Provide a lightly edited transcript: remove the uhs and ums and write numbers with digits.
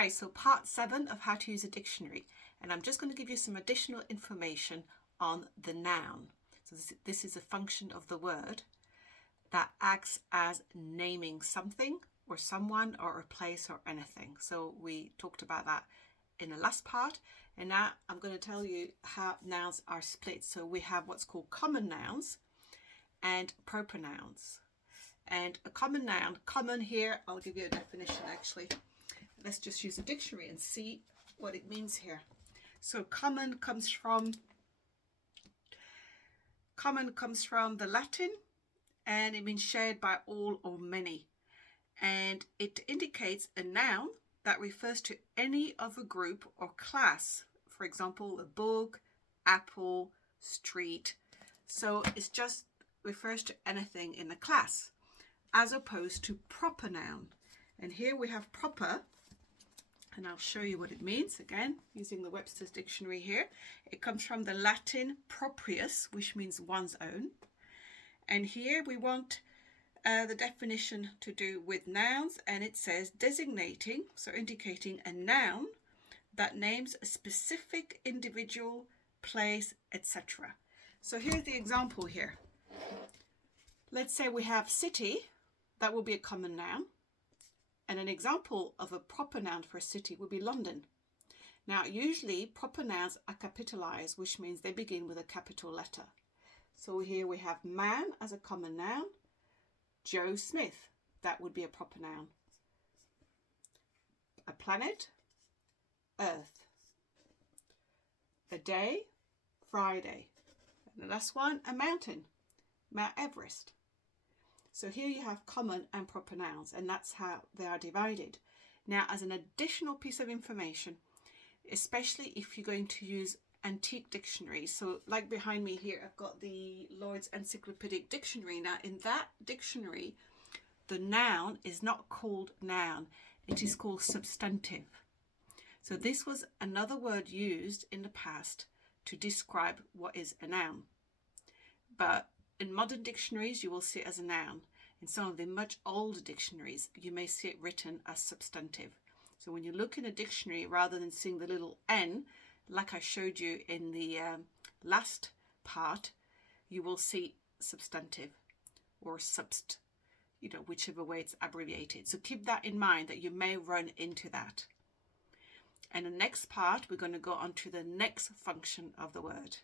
Right, so part 7 of how to use a dictionary, and I'm just going to give you some additional information on the noun. So this is a function of the word that acts as naming something or someone or a place or anything. So we talked about that in the last part, and now I'm going to tell you how nouns are split. So we have what's called common nouns and proper nouns. And a common noun, common here, I'll give you a definition actually. Let's just use a dictionary and see what it means here. So common comes from the Latin, and it means shared by all or many. And it indicates a noun that refers to any other group or class. For example, a book, apple, street. So it just refers to anything in the class, as opposed to proper noun. And here we have proper, and I'll show you what it means again using the Webster's dictionary here. It comes from the Latin proprius, which means one's own. And here we want the definition to do with nouns, and it says designating, so indicating a noun that names a specific individual, place, etc. So here's the example here. Let's say we have city, that will be a common noun. And an example of a proper noun for a city would be London. Now, usually proper nouns are capitalized, which means they begin with a capital letter. So here we have man as a common noun. Joe Smith, that would be a proper noun. A planet, Earth. A day, Friday. And the last one, a mountain, Mount Everest. So here you have common and proper nouns, and that's how they are divided. Now, as an additional piece of information, especially if you're going to use antique dictionaries, so like behind me here, I've got the Lloyd's Encyclopedic Dictionary. Now, in that dictionary, the noun is not called noun, it is called substantive. So this was another word used in the past to describe what is a noun. But in modern dictionaries, you will see it as a noun. In some of the much older dictionaries, you may see it written as substantive. So when you look in a dictionary, rather than seeing the little N, like I showed you in the last part, you will see substantive or subst, whichever way it's abbreviated. So keep that in mind, that you may run into that. And the next part, we're going to go on to the next function of the word.